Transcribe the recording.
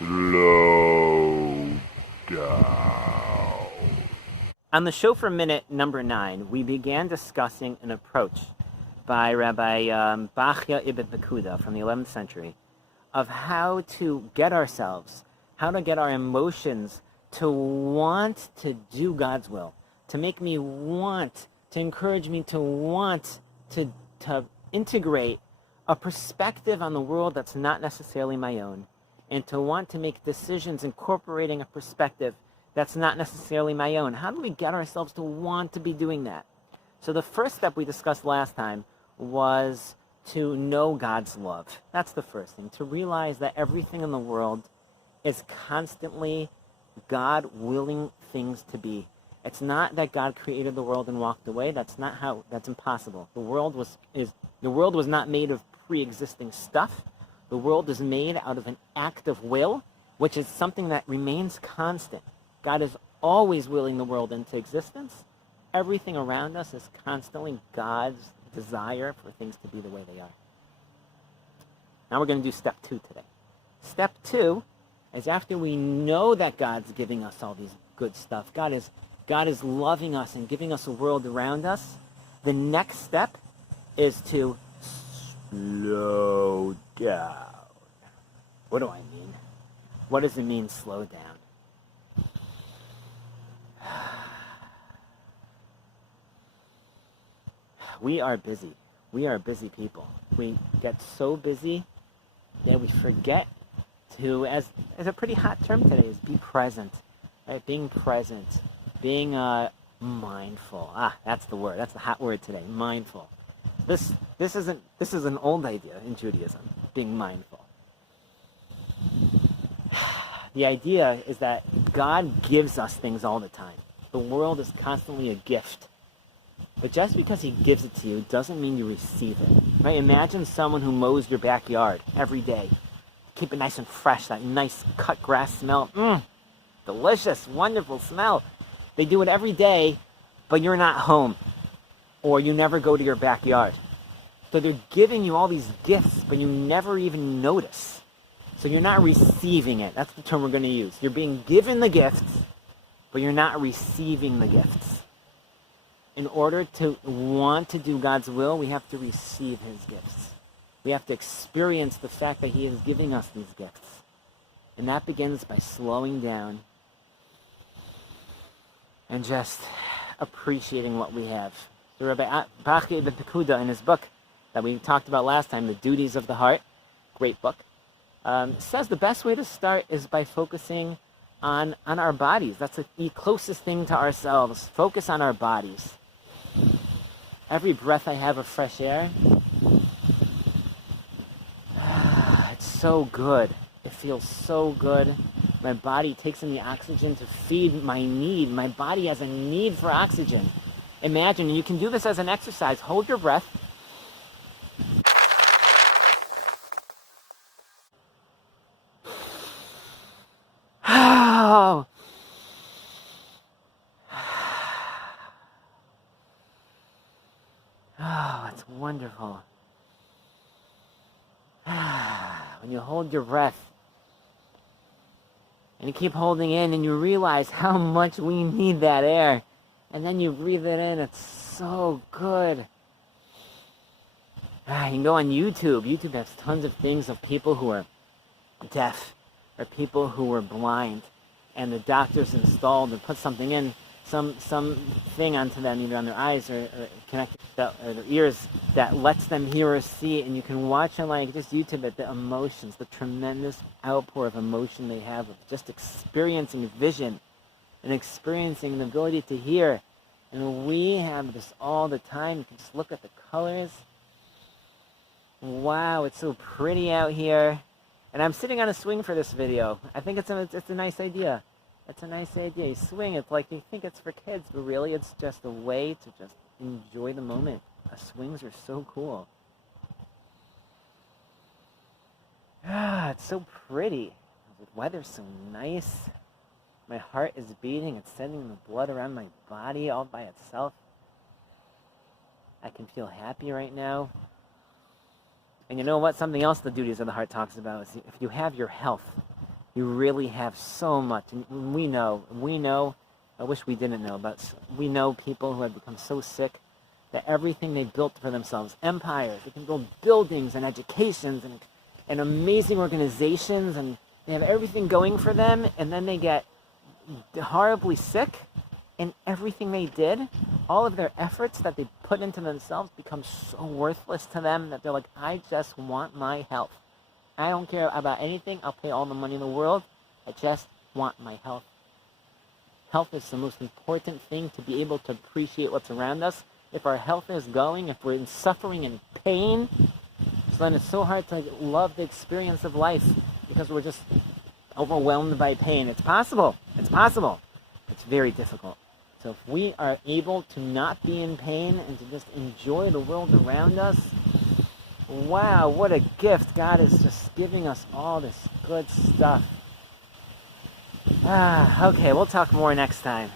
Slow down. On the Shofar Minute number 9, we began discussing an approach by Rabbi Bachya ibn Pekuda from the 11th century of how to get ourselves, how to get our emotions to want to do God's will, to make me want, to encourage me to want to integrate a perspective on the world that's not necessarily my own, and to want to make decisions incorporating a perspective that's not necessarily my own. How do we get ourselves to want to be doing that? So the first step we discussed last time was to know God's love. That's the first thing, to realize that everything in the world is constantly God willing things to be. It's not that God created the world and walked away. That's impossible. The world was not made of pre-existing stuff. The world is made out of an act of will, which is something that remains constant. God is always willing the world into existence. Everything around us is constantly God's desire for things to be the way they are. Now we're going to do step 2 today. Step 2 is after we know that God's giving us all these good stuff, God is loving us and giving us a world around us, the next step is to slow down. What do I mean? What does it mean, slow down? We are busy. We are busy people. We get so busy that we forget to, as a pretty hot term today, is be present. Right? Being present. Being mindful. That's the word. That's the hot word today. Mindful. This is an old idea in Judaism, being mindful. The idea is that God gives us things all the time. The world is constantly a gift. But just because he gives it to you doesn't mean you receive it. Right? Imagine someone who mows your backyard every day. Keep it nice and fresh, that nice cut grass smell. Delicious, wonderful smell. They do it every day, but you're not home. Or you never go to your backyard. So they're giving you all these gifts, but you never even notice. So you're not receiving it. That's the term we're going to use. You're being given the gifts, but you're not receiving the gifts. In order to want to do God's will, we have to receive his gifts. We have to experience the fact that he is giving us these gifts. And that begins by slowing down and just appreciating what we have. So Rabbi Bachya ibn Pekuda, in his book that we talked about last time, The Duties of the Heart, great book, says the best way to start is by focusing on our bodies. That's the closest thing to ourselves. Focus on our bodies. Every breath I have of fresh air, it's so good. It feels so good. My body takes in the oxygen to feed my need. My body has a need for oxygen. Imagine, you can do this as an exercise. Hold your breath. Oh. Oh, it's wonderful. When you hold your breath and you keep holding in and you realize how much we need that air, and then you breathe it in, it's so good. You can go on YouTube. YouTube has tons of things of people who are deaf or people who are blind, and the doctors installed and put something in, some thing onto them, either on their eyes or connected or their ears, that lets them hear or see, and you can watch on just YouTube it, the emotions, the tremendous outpour of emotion they have of just experiencing vision and experiencing the ability to hear. And we have this all the time. You can just look at the colors. Wow, it's so pretty out here. And I'm sitting on a swing for this video. I think it's a nice idea. It's a nice idea. You swing, it's like you think it's for kids, but really it's just a way to just enjoy the moment. Swings are so cool. It's so pretty. The weather's so nice. My heart is beating. It's sending the blood around my body all by itself. I can feel happy right now. And you know what? Something else the Duties of the Heart talks about is if you have your health, You really have so much. And we know, I wish we didn't know, but we know people who have become so sick that everything they built for themselves, empires, they can build buildings and educations and amazing organizations, and they have everything going for them, and then they get horribly sick, and everything they did, all of their efforts that they put into themselves become so worthless to them that they're like, I just want my health. I don't care about anything. I'll pay all the money in the world. I just want my health. Health is the most important thing, to be able to appreciate what's around us. If our health is going, if we're in suffering and pain, so then it's so hard to love the experience of life because we're just overwhelmed by pain. It's possible. It's possible. It's very difficult. So if we are able to not be in pain and to just enjoy the world around us, wow, what a gift. God is just giving us all this good stuff. Okay, we'll talk more next time.